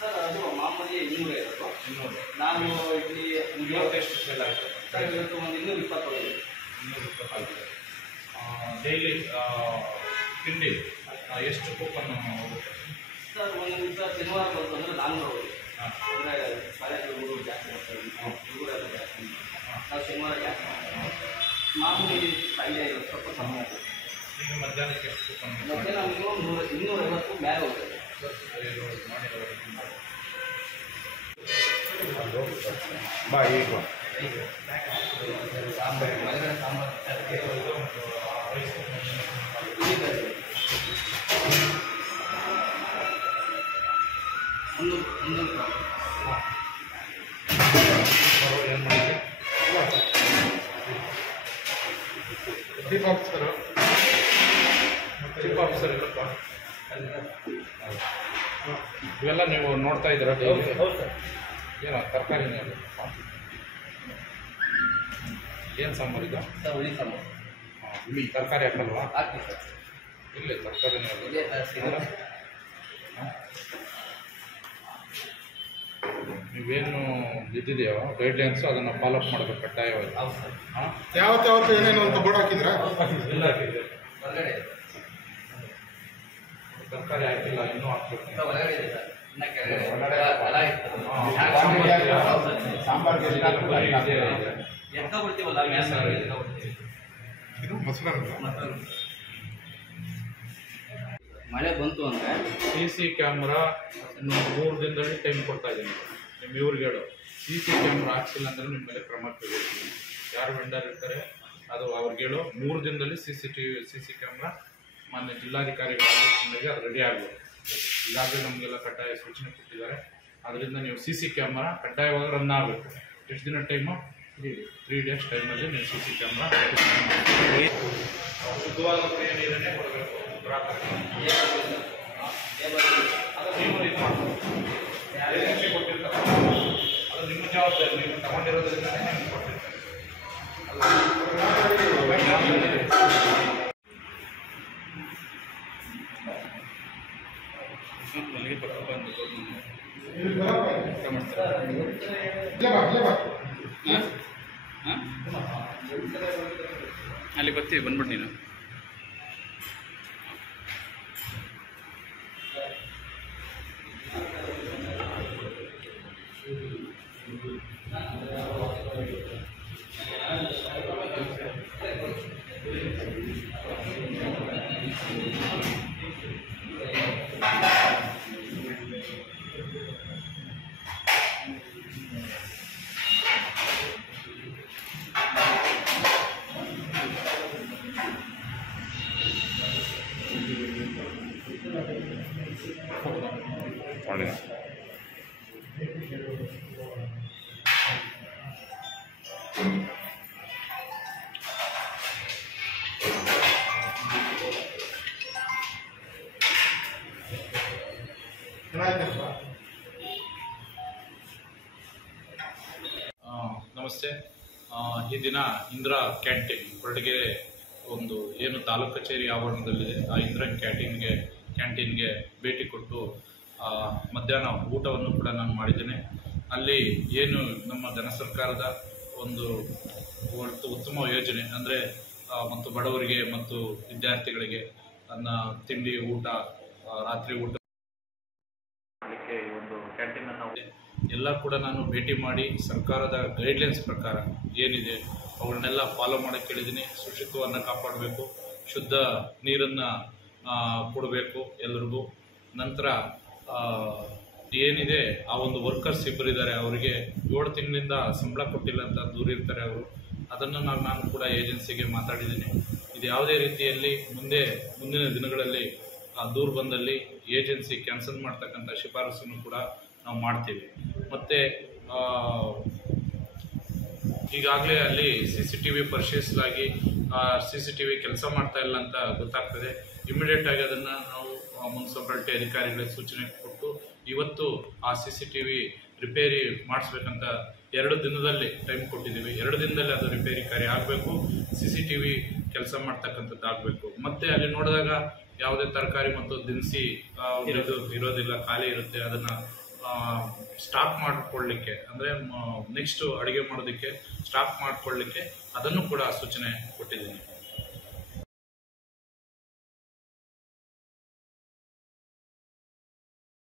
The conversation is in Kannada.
ಸರ್ ಅದು ಮಾಮೂಲಿ 250 ನಾನು ಇಲ್ಲಿ ಎಷ್ಟು ಸೇಲ್ ಆಯಿತು ಸರ್ ಇವತ್ತು ಒಂದು 220 ಡೈಲಿ ತಿಂಡಿ ಎಷ್ಟು ಕೂಪನ್ ಹೋಗುತ್ತೆ ಸರ್ ಒಂದು ದಿವಸ ಶನಿವಾರ ಬಂತು ಅಂದರೆ 400 ಅಂದರೆ ಕಾಲೇಜು ಜಾಸ್ತಿ ಮಾಡ್ತಾರೆ ಹುಡುಗರೆಲ್ಲ ಜಾಸ್ತಿ ನಾವು ಶನಿವಾರ ಜಾಸ್ತಿ ಮಾಡ್ತಾರೆ ಮಾಮೂಲಿ ಸಂಜೆ ಸ್ವಲ್ಪ ಕಮ್ಮಿ ಆಗ್ತದೆ ಈಗ ಮಧ್ಯಾಹ್ನಕ್ಕೆ ಎಷ್ಟು ಕೂಪನ್ ಮಧ್ಯಾಹ್ನ ಮಿನಿಮಮ್ 250 ಮೇಲೆ ಹೋಗ್ತದೆ ಬಾ ಈಗ ಸಾಂಬಾರು ಮನೆಗಳ ಸಾಂಬಾರು ಏನು ಮಾಡಿದೆ ಚೀಫ್ ಆಫೀಸರು ಇಲ್ಲಪ್ಪ ಇವೆಲ್ಲ ನೀವು ನೋಡ್ತಾ ಇದ್ದೀರಾ ಏನೋ ತರಕಾರಿ ಏನು ಸಾಂಬಾರು ಇದು ಸರ್ ಹುಳಿ ಸಾಂಬಾರು ಹುಳಿ ತರಕಾರಿ ಹಾಕಲ್ವಾ ಹಾಕ್ತೀವಿ ಸರ್ ಇಲ್ಲೇ ತರಕಾರಿನೇ ನೀವೇನು ಇದ್ದಿದೆಯೋ ಗೈಡ್ಲೈನ್ಸು ಅದನ್ನು ಫಾಲೋಅಪ್ ಮಾಡಬೇಕು ಕಡ್ಡಾಯವಾಗಿ. ಹೌದು ಸರ್ ಹಾಂ ಯಾವತ್ತು ಏನೇನು ಅಂತ ಬೋರ್ಡ್ ಹಾಕಿದ್ರಾ? ಇಲ್ಲ ಹಾಕಿದೆ ಹೊರಗಡೆ ತರಕಾರಿ ಹಾಕಿಲ್ಲ ಇನ್ನೂ ಹಾಕ್ಬೇಕು. ಹೊರಗಡೆ ಇದೆ ಸರ್ ಇನ್ನ ಕೆಳಗಡೆ ಹೊರಗಡೆ ಹೊಲ ಇತ್ತು ಸಾಂಬಾರ್ಗೆ ಎತ್ಕೊಬಿಡ್ತೀವಲ್ಲ ಎತ್ಕೊಬಿಡ್ತೀವಿ ಇದು ಮೊಸರನ್ನ ಮಳೆ ಬಂತು ಅಂದರೆ CC ಕ್ಯಾಮ್ರಾ ಇನ್ನು 3 ದಿನದಲ್ಲಿ ಟೈಮ್ ಕೊಡ್ತಾ ಇದ್ದೀನಿ. ನಿಮ್ಮ ಇವ್ರಿಗೆ ಹೇಳು CC ಕ್ಯಾಮ್ರಾ ಹಾಕ್ಸಿಲ್ಲ ಅಂದರೆ ನಿಮ್ಮ ಮೇಲೆ ಕ್ರಮ ತಗೋತೀನಿ. ಯಾರು ವೆಂಡರ್ ಇರ್ತಾರೆ ಅದು ಅವ್ರಿಗೆ ಹೇಳು 3 ದಿನದಲ್ಲಿ CC ಕ್ಯಾಮ್ರಾ ಮಾನ್ಯ ಜಿಲ್ಲಾಧಿಕಾರಿಗಳಿಗೆ ಅದು ರೆಡಿ ಆಗಬೇಕು. ಈಗಾಗಲೇ ನಮಗೆಲ್ಲ ಕಡ್ಡಾಯ ಸೂಚನೆ ಕೊಟ್ಟಿದ್ದಾರೆ. ಅದರಿಂದ ನೀವು CC ಕ್ಯಾಮ್ರಾ ಕಡ್ಡಾಯವಾಗಿ ರನ್ ಆಗಬೇಕು. ಎಷ್ಟು ದಿನ ಟೈಮು? 3 ಡೇಸ್ ಟೈಮಲ್ಲಿ ನೀವು CC ಕ್ಯಾಮ್ರಾ ಶುದ್ಧವಾದ ಕುಡಿಯೋ ನೀರನ್ನೇ ಕೊಡಬೇಕು ಗ್ರಾಹಕರಿಗೆ. ಅದು ನೀವು ಇದು ಮಾಡಬೇಕು. ಏಜೆನ್ಸಿ ಕೊಟ್ಟಿರ್ತಾರೆ ಅದು ನಿಮ್ಮ ಜವಾಬ್ದಾರಿ. ನೀವು ತಗೊಂಡಿರೋದ್ರಿಂದ ನಿಮ್ಗೆ ಕೊಟ್ಟಿರ್ತಾರೆ. ಮಲ್ಲಿಗೆ ಪಕ್ಕ ಬಂದು ಅಲ್ಲಿ ಬರ್ತೀವಿ ಬಂದ್ಬಿಟ್ಟು ನೀನು ನಮಸ್ತೆ. ಈ ದಿನ ಇಂದಿರಾ ಕ್ಯಾಂಟೀನ್ ಕೊರಟಗೆರೆ ಒಂದು ಏನು ತಾಲೂಕು ಕಚೇರಿ ಆವರಣದಲ್ಲಿದೆ ಆ ಇಂದಿರಾ ಕ್ಯಾಂಟೀನ್ಗೆ ಭೇಟಿ ಕೊಟ್ಟು ಮಧ್ಯಾಹ್ನ ಊಟವನ್ನು ಕೂಡ ನಾನು ಮಾಡಿದ್ದೇನೆ. ಅಲ್ಲಿ ಏನು ನಮ್ಮ ಜನ ಸರ್ಕಾರದ ಒಂದು ಉತ್ತಮ ಯೋಜನೆ ಅಂದರೆ ಮತ್ತು ಬಡವರಿಗೆ ಮತ್ತು ವಿದ್ಯಾರ್ಥಿಗಳಿಗೆ ಅನ್ನ ತಿಂಡಿ ಊಟ ರಾತ್ರಿ ಊಟ ಮಾಡಲಿಕ್ಕೆ ಈ ಒಂದು ಕ್ಯಾಂಟೀನನ್ನು ಎಲ್ಲ ಕೂಡ ನಾನು ಭೇಟಿ ಮಾಡಿ ಸರ್ಕಾರದ ಗೈಡ್ಲೈನ್ಸ್ ಪ್ರಕಾರ ಏನಿದೆ ಅವುಗಳನ್ನೆಲ್ಲ ಫಾಲೋ ಮಾಡೋಕ್ಕೆ ಹೇಳಿದ್ದೀನಿ. ಶುಚಿತ್ವವನ್ನು ಕಾಪಾಡಬೇಕು, ಶುದ್ಧ ನೀರನ್ನು ಕೊಡಬೇಕು ಎಲ್ರಿಗೂ. ನಂತರ ಏನಿದೆ ಆ ಒಂದು ವರ್ಕರ್ಸ್ ಇಬ್ಬರಿದ್ದಾರೆ, ಅವರಿಗೆ 7 ತಿಂಗಳಿಂದ ಸಂಬಳ ಕೊಟ್ಟಿಲ್ಲ ಅಂತ ದೂರಿರ್ತಾರೆ ಅವರು. ಅದನ್ನು ನಾನು ಕೂಡ ಏಜೆನ್ಸಿಗೆ ಮಾತಾಡಿದ್ದೀನಿ. ಇದು ಯಾವುದೇ ರೀತಿಯಲ್ಲಿ ಮುಂದಿನ ದಿನಗಳಲ್ಲಿ ದೂರು ಬಂದಲ್ಲಿ ಏಜೆನ್ಸಿ ಕ್ಯಾನ್ಸಲ್ ಮಾಡ್ತಕ್ಕಂಥ ಶಿಫಾರಸನ್ನು ಕೂಡ ನಾವು ಮಾಡ್ತೀವಿ. ಮತ್ತು ಈಗಾಗಲೇ ಅಲ್ಲಿ CCTV ಪರಿಶೀಲಿಸಲಾಗಿ CCTV ಕೆಲಸ ಮಾಡ್ತಾ ಇಲ್ಲ ಅಂತ ಗೊತ್ತಾಗ್ತದೆ. ಇಮಿಡಿಯೇಟ್ ಆಗಿ ಅದನ್ನು ನಾವು ಮುನ್ಸಿಪಾಲಿಟಿ ಅಧಿಕಾರಿಗಳಿಗೆ ಸೂಚನೆ ಕೊಟ್ಟು ಇವತ್ತು ಆ CCTV ರಿಪೇರಿ ಮಾಡಿಸ್ಬೇಕಂತ 2 ದಿನದಲ್ಲಿ ಟೈಮ್ ಕೊಟ್ಟಿದ್ದೀವಿ. 2 ದಿನದಲ್ಲಿ ಅದು ರಿಪೇರಿ ಕಾರ್ಯ ಆಗಬೇಕು, CCTV ಕೆಲಸ ಮಾಡ್ತಕ್ಕಂಥದ್ದು ಆಗಬೇಕು. ಮತ್ತೆ ಅಲ್ಲಿ ನೋಡಿದಾಗ ಯಾವುದೇ ತರಕಾರಿ ಮತ್ತು ದಿನಸಿ ಇರೋದಿಲ್ಲ, ಖಾಲಿ ಇರುತ್ತೆ. ಅದನ್ನು ಸ್ಟಾಕ್ ಮಾಡಿಕೊಳ್ಳಿಕ್ಕೆ ಅಂದರೆ ನೆಕ್ಸ್ಟ್ ಅಡುಗೆ ಮಾಡೋದಕ್ಕೆ ಸ್ಟಾಕ್ ಮಾಡಿಕೊಳ್ಳಿಕ್ಕೆ ಅದನ್ನು ಕೂಡ ಸೂಚನೆ ಕೊಟ್ಟಿದ್ದೀನಿ.